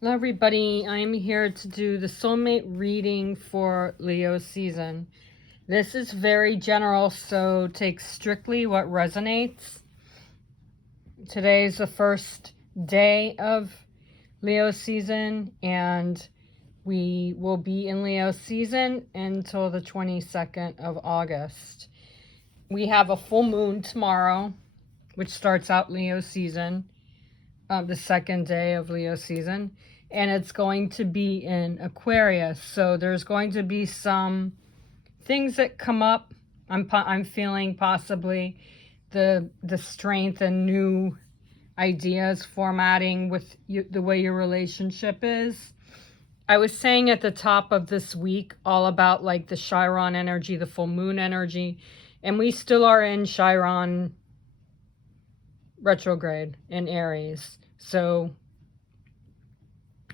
Hello everybody, I am here to do the soulmate reading for Leo season. This is very general, so take strictly what resonates. Today is the first day of Leo season, and we will be in Leo season until the 22nd of August. We have a full moon tomorrow, which starts out Leo season. The second day of Leo season, and it's going to be in Aquarius. So there's going to be some things that come up. I'm feeling possibly the strength and new ideas formatting with the way your relationship is. I was saying at the top of this week all about like the Chiron energy, the full moon energy, and we still are in Chiron retrograde in Aries. So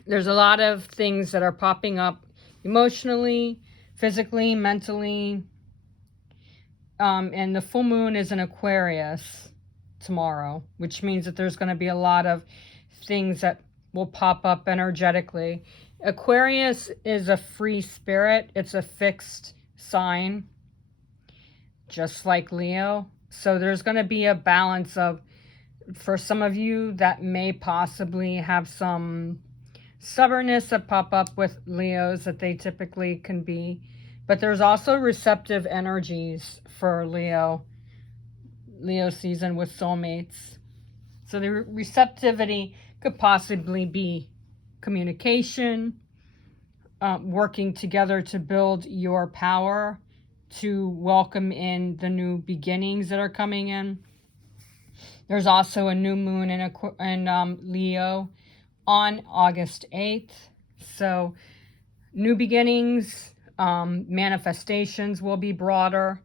there's a lot of things that are popping up emotionally, physically, mentally. And the full moon is in Aquarius tomorrow, which means that there's going to be a lot of things that will pop up energetically. Aquarius is a free spirit. It's a fixed sign, just like Leo. So there's going to be a balance of, for some of you that may possibly have some stubbornness that pop up with Leos that they typically can be. But there's also receptive energies for Leo season with soulmates. So the receptivity could possibly be communication, working together to build your power, to welcome in the new beginnings that are coming in. There's also a new moon in Leo on August 8th. So new beginnings, manifestations will be broader.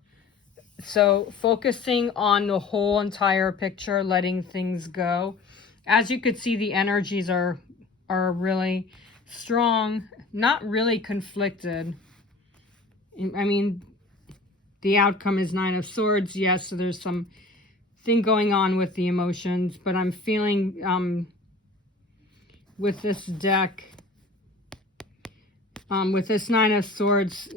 So focusing on the whole entire picture, letting things go. As you could see, the energies are really strong, not really conflicted. I mean, the outcome is Nine of Swords. Yes, so there's some thing going on with the emotions, but I'm feeling with this deck, with this Nine of Swords,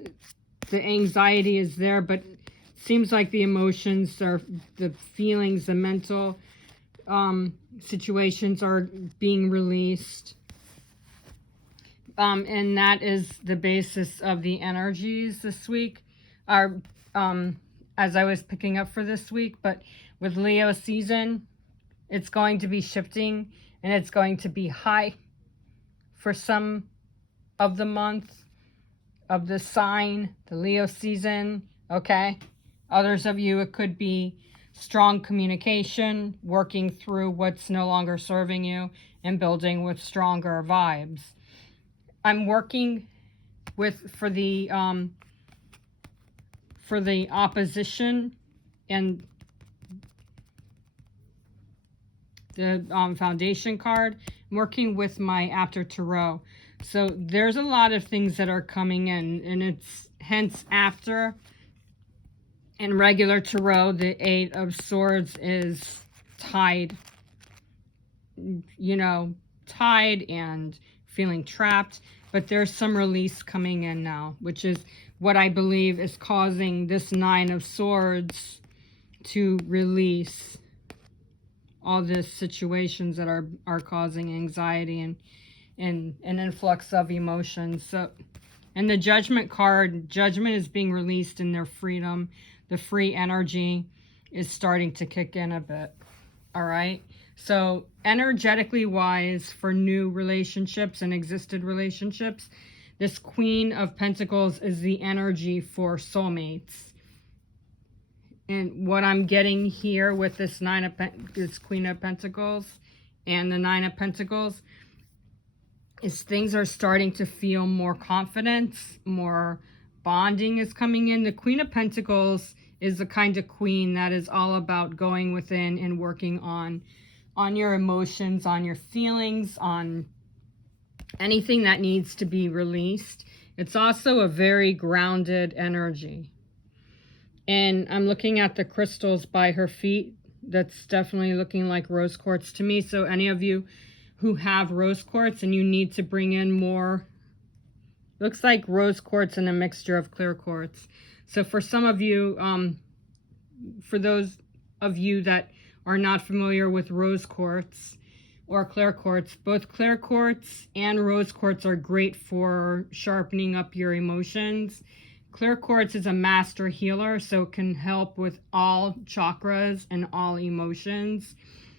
the anxiety is there, but it seems like the emotions are, the feelings, the mental situations are being released. And that is the basis of the energies this week, are as I was picking up for this week. But with Leo season, it's going to be shifting, and it's going to be high for some of the month of the sign, the Leo season, okay? Others of you, it could be strong communication, working through what's no longer serving you, and building with stronger vibes. I'm working with, for the opposition and the foundation card. I'm working with my after tarot. So there's a lot of things that are coming in, and it's hence after. In regular tarot, the Eight of Swords is tied, you know, tied and feeling trapped. But there's some release coming in now, which is what I believe is causing this Nine of Swords to release all these situations that are causing anxiety and an influx of emotions. So, and the Judgment card, judgment is being released in their freedom. The free energy is starting to kick in a bit. All right. So energetically wise, for new relationships and existed relationships, this Queen of Pentacles is the energy for soulmates. And what I'm getting here with this this Queen of Pentacles and the Nine of Pentacles is things are starting to feel more confidence, more bonding is coming in. The Queen of Pentacles is the kind of queen that is all about going within and working on your emotions, on your feelings, on anything that needs to be released. It's also a very grounded energy. And I'm looking at the crystals by her feet. That's definitely looking like rose quartz to me. So any of you who have rose quartz and you need to bring in more, looks like rose quartz and a mixture of clear quartz. So for some of you, for those of you that are not familiar with rose quartz or clear quartz, both clear quartz and rose quartz are great for sharpening up your emotions. Clear quartz is a master healer, so it can help with all chakras and all emotions.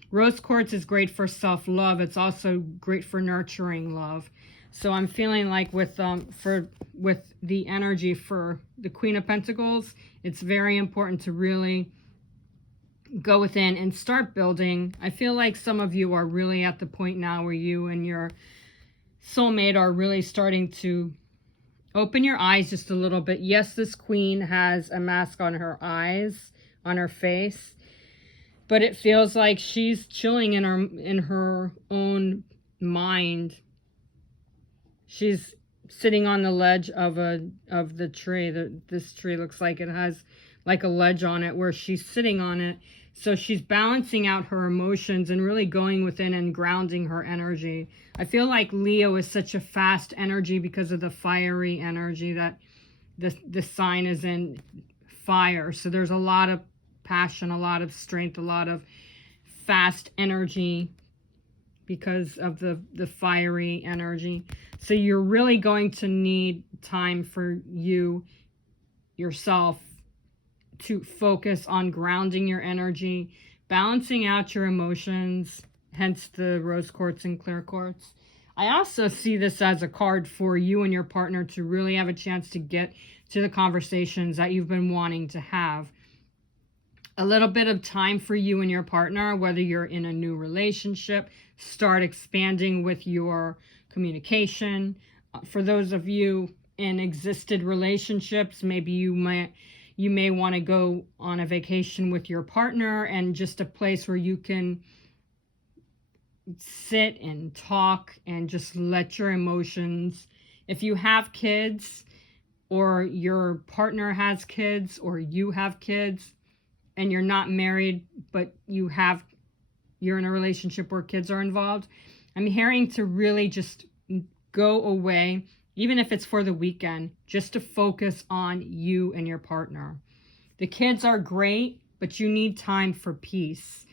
Rose quartz is great for self-love. It's also great for nurturing love. So I'm feeling like with the energy for the Queen of Pentacles, it's very important to really go within and start building. I feel like some of you are really at the point now where you and your soulmate are really starting to open your eyes just a little bit. Yes, this queen has a mask on her eyes, on her face, but it feels like she's chilling in her own mind. She's sitting on the ledge of the tree. This tree looks like it has like a ledge on it where she's sitting on it. So she's balancing out her emotions and really going within and grounding her energy. I feel like Leo is such a fast energy because of the fiery energy that the sign is in fire. So there's a lot of passion, a lot of strength, a lot of fast energy because of the fiery energy. So you're really going to need time for yourself to focus on grounding your energy, balancing out your emotions, hence the rose quartz and clear quartz. I also see this as a card for you and your partner to really have a chance to get to the conversations that you've been wanting to have. A little bit of time for you and your partner, whether you're in a new relationship, start expanding with your communication. For those of you in existed relationships, maybe you may want to go on a vacation with your partner and just a place where you can sit and talk and just let your emotions. If you have kids or your partner has kids or you have kids and you're not married but you're in a relationship where kids are involved, I'm hearing to really just go away, even if it's for the weekend, just to focus on you and your partner. The kids are great, but you need time for peace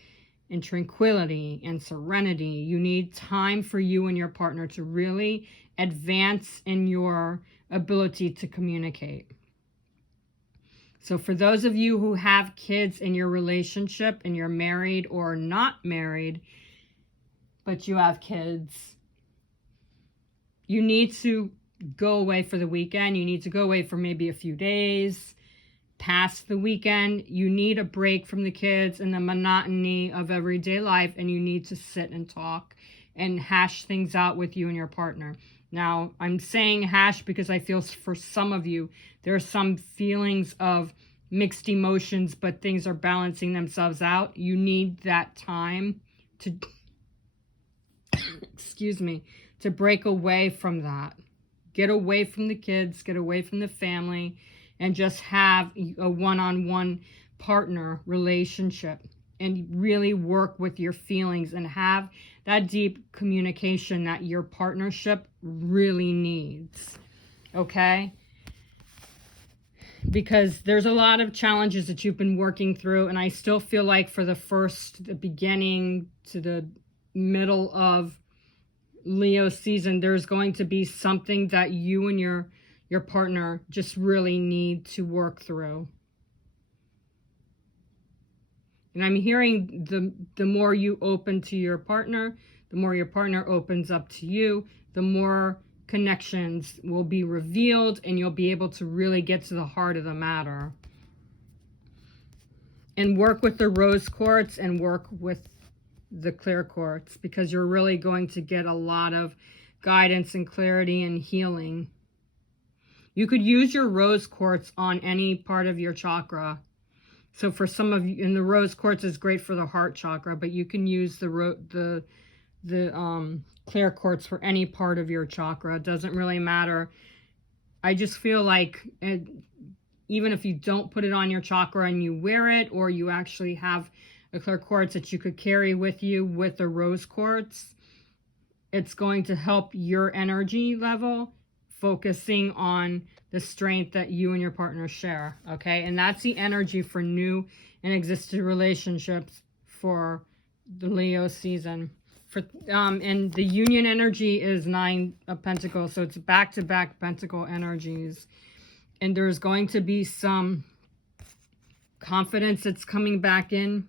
and tranquility and serenity. You need time for you and your partner to really advance in your ability to communicate. So for those of you who have kids in your relationship and you're married or not married, but you have kids, you need to go away for the weekend. You need to go away for maybe a few days. Past the weekend, you need a break from the kids and the monotony of everyday life, and you need to sit and talk and hash things out with you and your partner. Now, I'm saying hash because I feel for some of you, there are some feelings of mixed emotions, but things are balancing themselves out. You need that time to, excuse me, to break away from that. Get away from the kids, get away from the family, and just have a one-on-one partner relationship and really work with your feelings and have that deep communication that your partnership really needs. Okay? Because there's a lot of challenges that you've been working through, and I still feel like for the beginning to the middle of Leo season, there's going to be something that you and your partner just really need to work through. And I'm hearing the more you open to your partner, the more your partner opens up to you, the more connections will be revealed and you'll be able to really get to the heart of the matter. And work with the rose quartz and work with the clear quartz, because you're really going to get a lot of guidance and clarity and healing. You could use your rose quartz on any part of your chakra. So for some of you, and the rose quartz is great for the heart chakra, but you can use the clear quartz for any part of your chakra. It doesn't really matter. I just feel like even if you don't put it on your chakra and you wear it, or you actually have a clear quartz that you could carry with you with the rose quartz, it's going to help your energy level, focusing on the strength that you and your partner share. Okay. And that's the energy for new and existing relationships for the Leo season. For and the union energy is 9 of Pentacles, so it's back-to-back Pentacle energies. And there's going to be some confidence that's coming back in.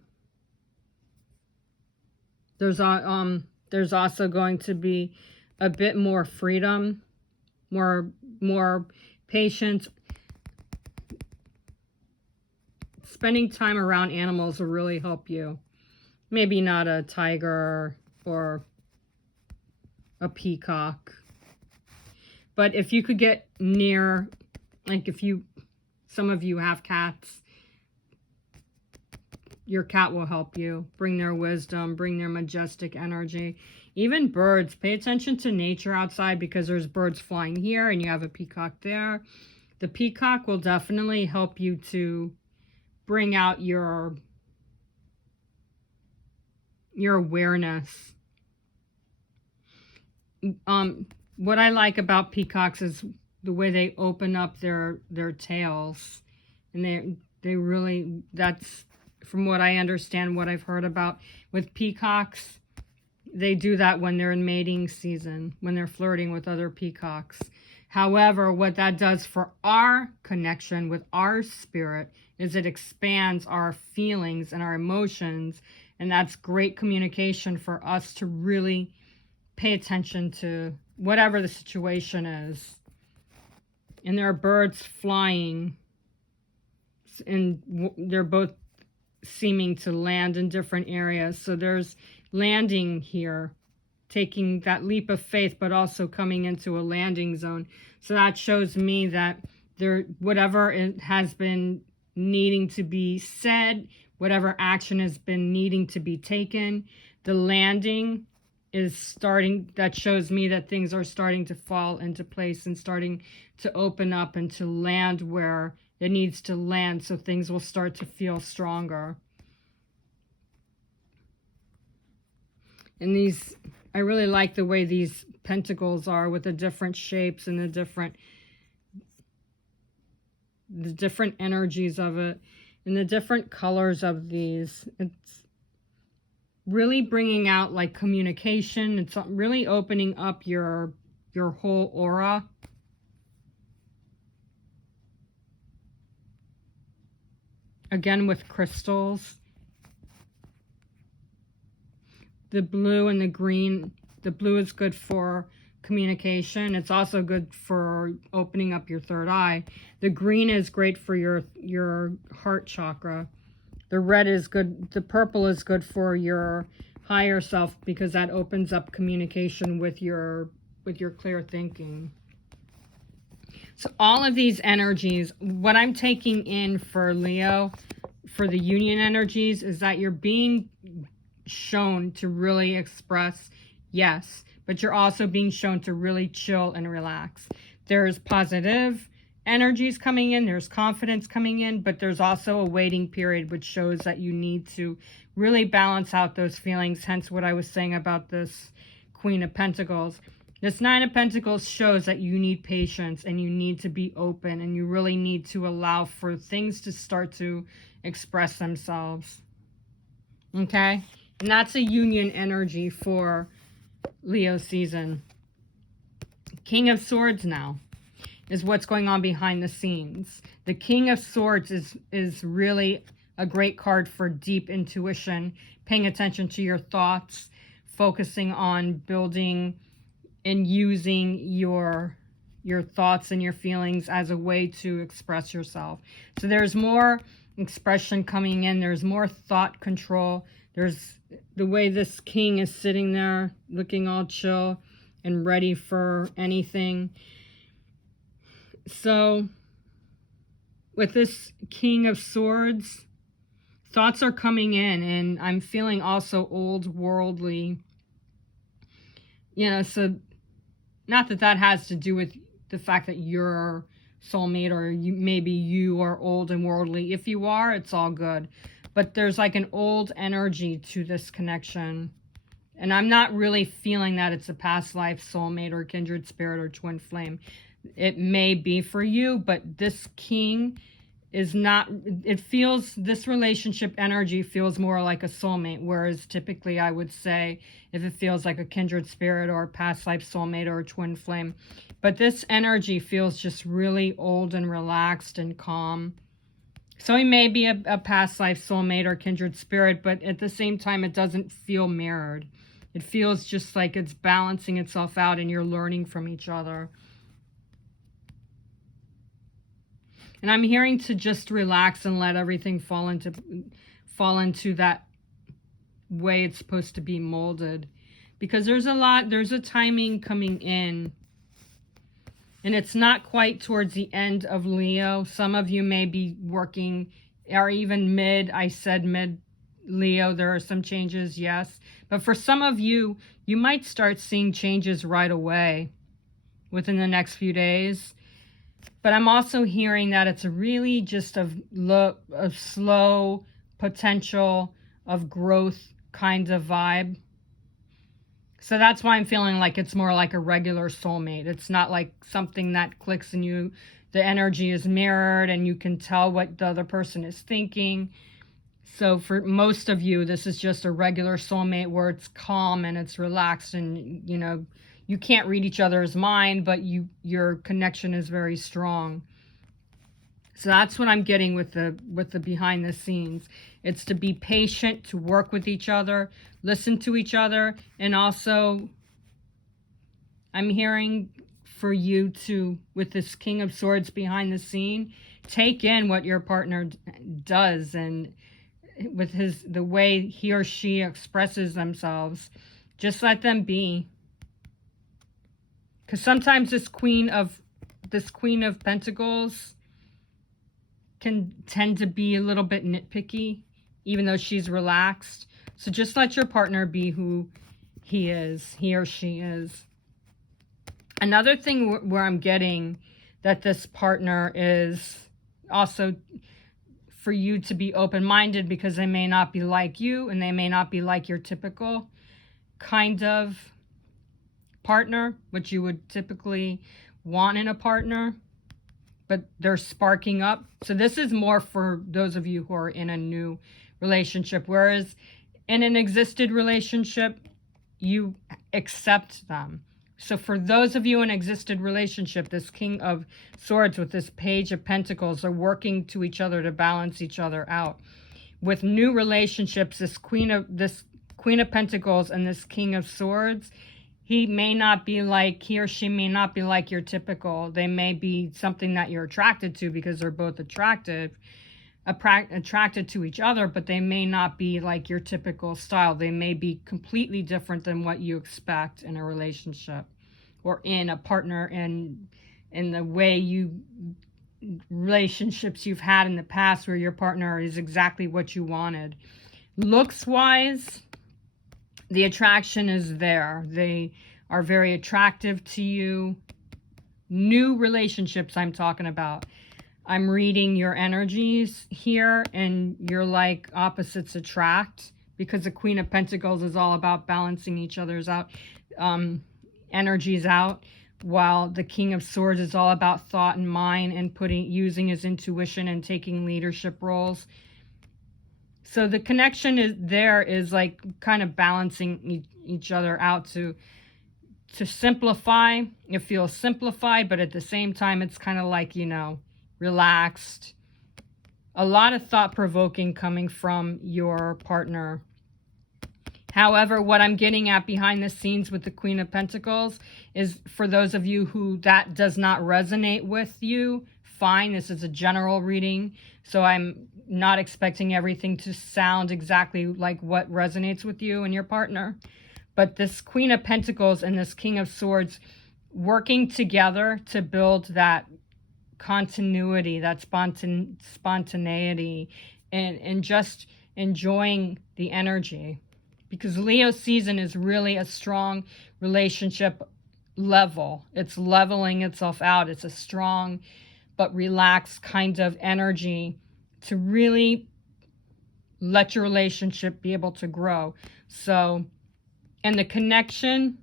There's also going to be a bit more freedom, more patience. Spending time around animals will really help you. Maybe not a tiger or a peacock. But if you could get near, like some of you have cats, your cat will help you bring their wisdom, bring their majestic energy. Even birds, pay attention to nature outside, because there's birds flying here and you have a peacock there. The peacock will definitely help you to bring out your awareness. What I like about peacocks is the way they open up their tails, and they really, that's from what I understand, what I've heard about with peacocks, they do that when they're in mating season, when they're flirting with other peacocks. However, what that does for our connection with our spirit is it expands our feelings and our emotions, and that's great communication for us to really pay attention to whatever the situation is. And there are birds flying, and they're both seeming to land in different areas. So there's landing here, taking that leap of faith, but also coming into a landing zone. So that shows me that whatever it has been needing to be said, whatever action has been needing to be taken, the landing is starting. That shows me that things are starting to fall into place and starting to open up and to land where it needs to land, so things will start to feel stronger. And I really like the way these pentacles are, with the different shapes and the different energies of it, and the different colors of these. It's really bringing out like communication. It's really opening up your whole aura. Again, with crystals. The blue and the green. The blue is good for communication. It's also good for opening up your third eye. The green is great for your heart chakra. The red is good. The purple is good for your higher self, because that opens up communication with your clear thinking. So all of these energies, what I'm taking in for Leo, for the union energies, is that you're being shown to really express, yes, but you're also being shown to really chill and relax. There's positive energies coming in, there's confidence coming in, but there's also a waiting period, which shows that you need to really balance out those feelings. Hence what I was saying about this Queen of Pentacles. This Nine of Pentacles shows that you need patience, and you need to be open, and you really need to allow for things to start to express themselves. Okay? And that's a union energy for Leo season. King of Swords now is what's going on behind the scenes. The King of Swords is really a great card for deep intuition, paying attention to your thoughts, focusing on building and using your thoughts and your feelings as a way to express yourself. So there's more expression coming in. There's more thought control. There's the way this king is sitting there looking all chill and ready for anything. So with this King of Swords, thoughts are coming in, and I'm feeling also old worldly. So not that has to do with the fact that you're soulmate, or maybe you are old and worldly. If you are, it's all good. But there's like an old energy to this connection. And I'm not really feeling that it's a past life soulmate or kindred spirit or twin flame. It may be for you, but this king is not, it feels, this relationship energy feels more like a soulmate, whereas typically I would say if it feels like a kindred spirit or a past life soulmate or a twin flame. But this energy feels just really old and relaxed and calm. So he may be a past life soulmate or kindred spirit, but at the same time, it doesn't feel mirrored. It feels just like it's balancing itself out and you're learning from each other. And I'm hearing to just relax and let everything fall into that way it's supposed to be molded. Because there's a timing coming in. And it's not quite towards the end of Leo. Some of you may be working, or even I said mid Leo, there are some changes, yes. But for some of you, you might start seeing changes right away within the next few days. But I'm also hearing that it's really just a slow potential of growth kind of vibe. So that's why I'm feeling like it's more like a regular soulmate. It's not like something that clicks in you. The energy is mirrored and you can tell what the other person is thinking. So for most of you, this is just a regular soulmate where it's calm and it's relaxed and, you know, you can't read each other's mind, but your connection is very strong. So that's what I'm getting with the behind the scenes. It's to be patient, to work with each other, listen to each other, and also I'm hearing for you to, with this King of Swords behind the scene, take in what your partner does, and with the way he or she expresses themselves, just let them be. Because sometimes this Queen of Pentacles can tend to be a little bit nitpicky, even though she's relaxed. So just let your partner be who he or she is. Another thing where I'm getting that this partner is also for you to be open-minded, because they may not be like you and they may not be like your typical kind of partner, what you would typically want in a partner, but they're sparking up. So this is more for those of you who are in a new relationship, whereas in an existed relationship, you accept them. So for those of you in an existed relationship, this King of Swords with this Page of Pentacles are working to each other to balance each other out. With new relationships, this Queen of Pentacles and this King of Swords, he or she may not be like your typical. They may be something that you're attracted to because they're both attracted to each other, but they may not be like your typical style. They may be completely different than what you expect in a relationship or in a partner, and in the way relationships you've had in the past where your partner is exactly what you wanted. Looks wise, the attraction is there. They are very attractive to you. New relationships I'm talking about. I'm reading your energies here, and you're like opposites attract, because the Queen of Pentacles is all about balancing each other's energies out, while the King of Swords is all about thought and mind and using his intuition and taking leadership roles. So the connection is like kind of balancing each other out to simplify. It feels simplified, but at the same time, it's kind of like, relaxed. A lot of thought-provoking coming from your partner. However, what I'm getting at behind the scenes with the Queen of Pentacles is, for those of you who that does not resonate with you, fine. This is a general reading, so I'm not expecting everything to sound exactly like what resonates with you and your partner. But this Queen of Pentacles and this King of Swords working together to build that continuity, that spontaneity, and just enjoying the energy. Because Leo season is really a strong relationship level. It's leveling itself out. It's a strong but relaxed kind of energy to really let your relationship be able to grow. So And the connection,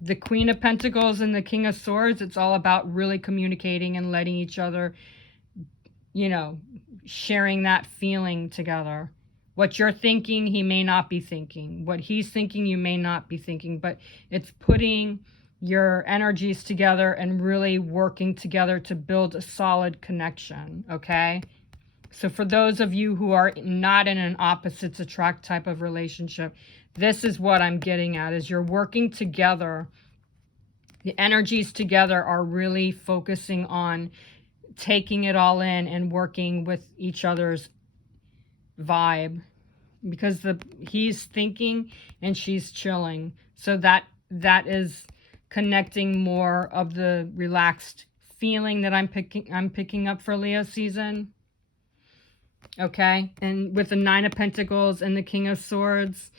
the Queen of Pentacles and the King of Swords, it's all about really communicating and letting each other, you know, sharing that feeling together. What you're thinking, he may not be thinking. What he's thinking, you may not be thinking. But it's putting your energies together and really working together to build a solid connection, okay? So for those of you who are not in an opposites attract type of relationship, this is what I'm getting at, is you're working together. The energies together are really focusing on taking it all in and working with each other's vibe, because he's thinking and she's chilling. So that is connecting more of the relaxed feeling that I'm picking up for Leo season. Okay? And with the Nine of Pentacles and the King of Swords,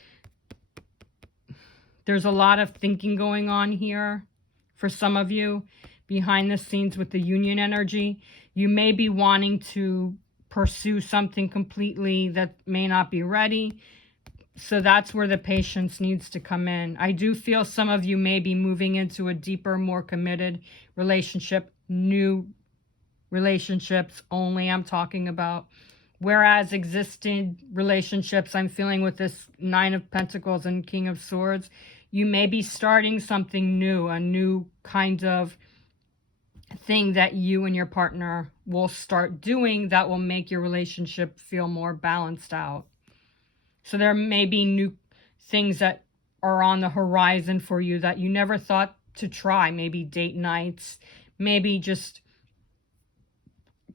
there's a lot of thinking going on here for some of you behind the scenes with the union energy. You may be wanting to pursue something completely that may not be ready. So that's where the patience needs to come in. I do feel some of you may be moving into a deeper, more committed relationship, new relationships only I'm talking about. Whereas existing relationships, I'm feeling with this Nine of Pentacles and King of Swords, you may be starting something new, a new kind of thing that you and your partner will start doing that will make your relationship feel more balanced out. So there may be new things that are on the horizon for you that you never thought to try. Maybe date nights, maybe just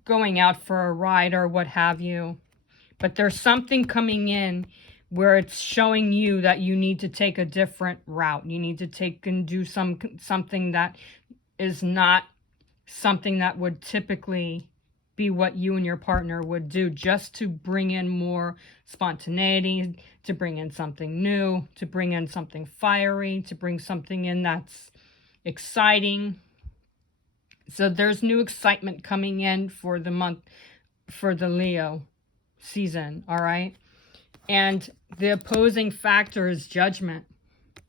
going out for a ride or what have you. But there's something coming in where it's showing you that you need to take a different route. You need to take and do something that is not something that would typically be what you and your partner would do, just to bring in more spontaneity, to bring in something new, to bring in something fiery, to bring something in that's exciting. So there's new excitement coming in for the month, for the Leo season, all right? And the opposing factor is judgment.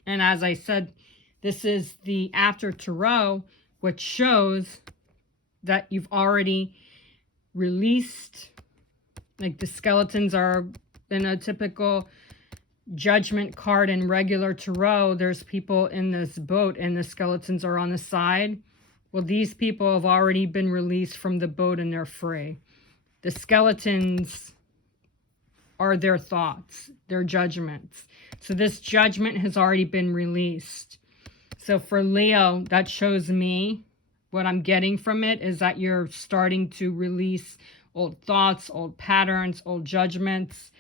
And as I said, this is the after tarot, which shows that you've already released, like the skeletons are in a typical judgment card in regular tarot. There's people in this boat and the skeletons are on the side. Well, these people have already been released from the boat and they're free. The skeletons are their thoughts, their judgments. So this judgment has already been released. So for Leo, that shows me, what I'm getting from it is that you're starting to release old thoughts, old patterns, old judgments.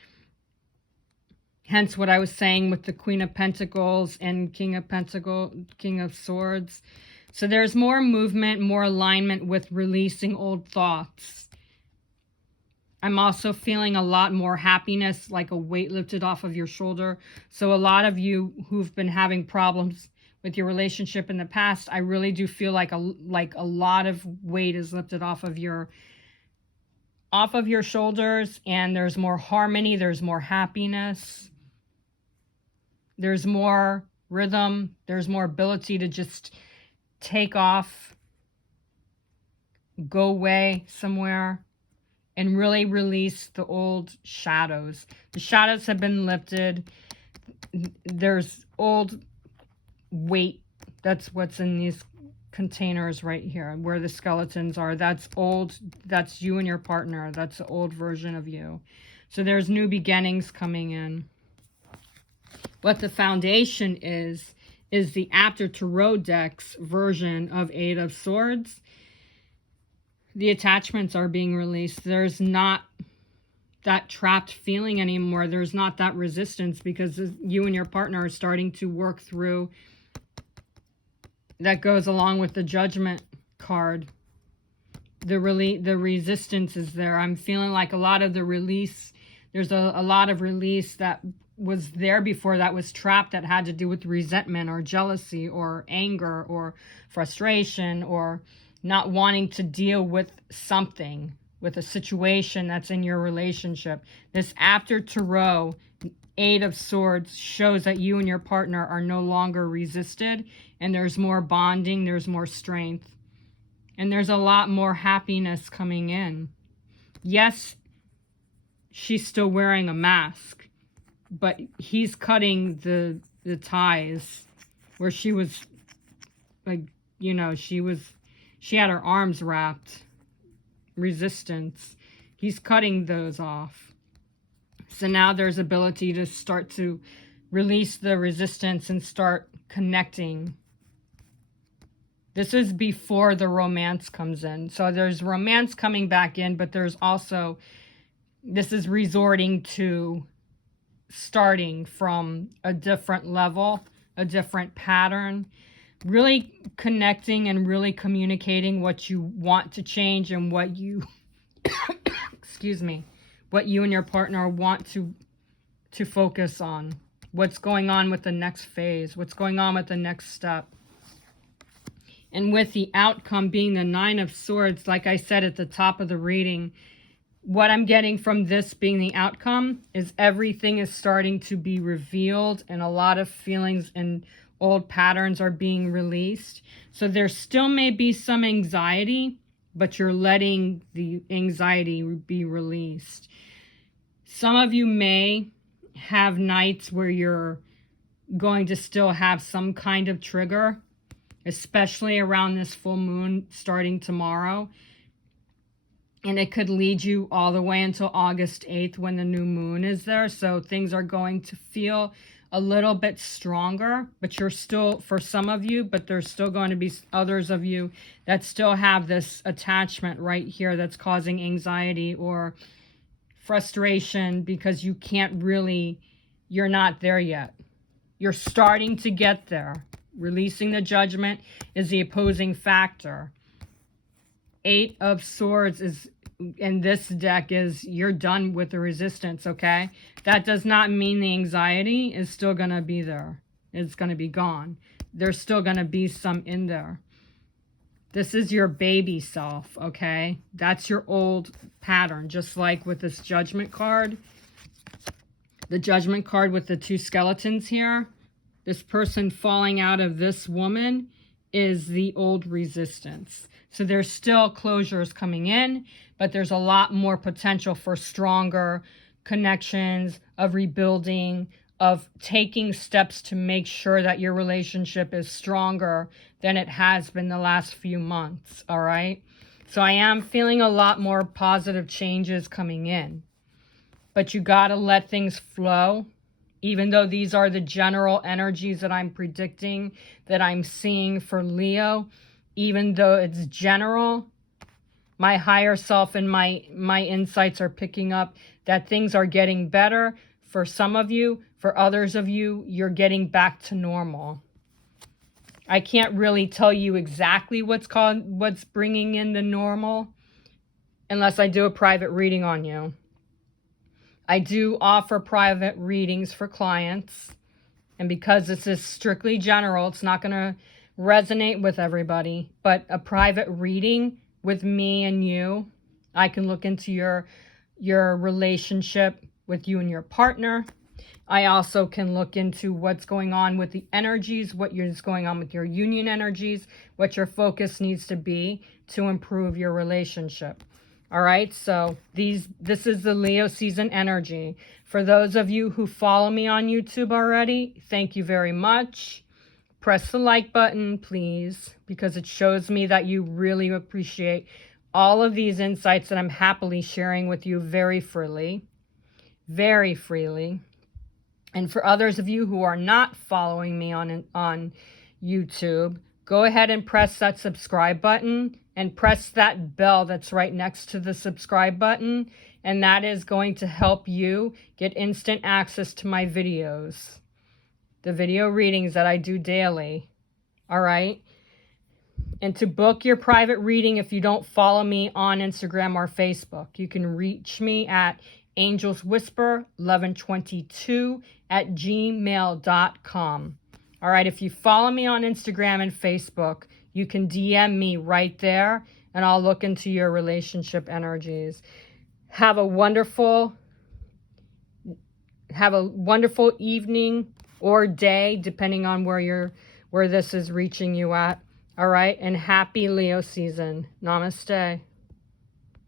Hence what I was saying with the Queen of Pentacles and King of Swords. So there's more movement, more alignment with releasing old thoughts. I'm also feeling a lot more happiness, like a weight lifted off of your shoulder. So a lot of you who've been having problems with your relationship in the past, I really do feel like a lot of weight is lifted off of your shoulders, and there's more harmony, there's more happiness, there's more rhythm, there's more ability to just take off, go away somewhere, and really release the old shadows. The shadows have been lifted. There's old weight. That's what's in these containers right here, where the skeletons are. That's old. That's you and your partner. That's the old version of you. So there's new beginnings coming in. What the foundation is the After Tarot deck's version of Eight of Swords. The attachments are being released. There's not that trapped feeling anymore. There's not that resistance, because you and your partner are starting to work through. That goes along with the Judgment card. The resistance is there. I'm feeling like a lot of the release, there's a lot of release that was there before, that was trapped, that had to do with resentment or jealousy or anger or frustration, or not wanting to deal with something, with a situation that's in your relationship. This After Tarot Eight of Swords shows that you and your partner are no longer resisted, and there's more bonding, there's more strength, and there's a lot more happiness coming in. Yes, she's still wearing a mask, but he's cutting the ties where she was, like, you know, she had her arms wrapped. Resistance. He's cutting those off. So now there's ability to start to release the resistance and start connecting. This is before the romance comes in. So there's romance coming back in, but there's also, this is resorting to starting from a different level, a different pattern, really connecting and really communicating what you want to change and what you, excuse me, what you and your partner want to focus on. What's going on with the next phase, what's going on with the next step. And with the outcome being the Nine of Swords, like I said at the top of the reading, what I'm getting from this being the outcome is everything is starting to be revealed, and a lot of feelings and old patterns are being released. So there still may be some anxiety, but you're letting the anxiety be released. Some of you may have nights where you're going to still have some kind of trigger, especially around this full moon starting tomorrow. And it could lead you all the way until August 8th when the new moon is there. So things are going to feel a little bit stronger, but you're still, for some of you, but there's still going to be others of you that still have this attachment right here that's causing anxiety or frustration because you can't really, you're not there yet. You're starting to get there. Releasing the Judgment is the opposing factor. Eight of Swords is, in this deck, is you're done with the resistance, okay? That does not mean the anxiety is still going to be there. It's going to be gone. There's still going to be some in there. This is your baby self, okay? That's your old pattern, just like with this Judgment card. The Judgment card with the two skeletons here. This person falling out of this woman is the old resistance. So there's still closures coming in, but there's a lot more potential for stronger connections, of rebuilding, of taking steps to make sure that your relationship is stronger than it has been the last few months, all right? So I am feeling a lot more positive changes coming in, but you got to let things flow. Even though these are the general energies that I'm predicting, that I'm seeing for Leo, even though it's general, my higher self and my insights are picking up that things are getting better for some of you. For others of you, you're getting back to normal. I can't really tell you exactly what's bringing in the normal unless I do a private reading on you. I do offer private readings for clients, and because this is strictly general, it's not going to resonate with everybody, but a private reading with me and you, I can look into your relationship with you and your partner. I also can look into what's going on with the energies, what's going on with your union energies, what your focus needs to be to improve your relationship. All right, so this is the Leo season energy. For those of you who follow me on YouTube already, thank you very much. Press the like button, please, because it shows me that you really appreciate all of these insights that I'm happily sharing with you very freely. Very freely. And for others of you who are not following me on YouTube, go ahead and press that subscribe button and press that bell that's right next to the subscribe button. And that is going to help you get instant access to my videos, the video readings that I do daily. All right. And to book your private reading, if you don't follow me on Instagram or Facebook, you can reach me at angelswhisper1122@gmail.com. All right, if you follow me on Instagram and Facebook, you can DM me right there, and I'll look into your relationship energies. Have a wonderful have a wonderful evening or day, depending on where this is reaching you at. All right. And happy Leo season. Namaste.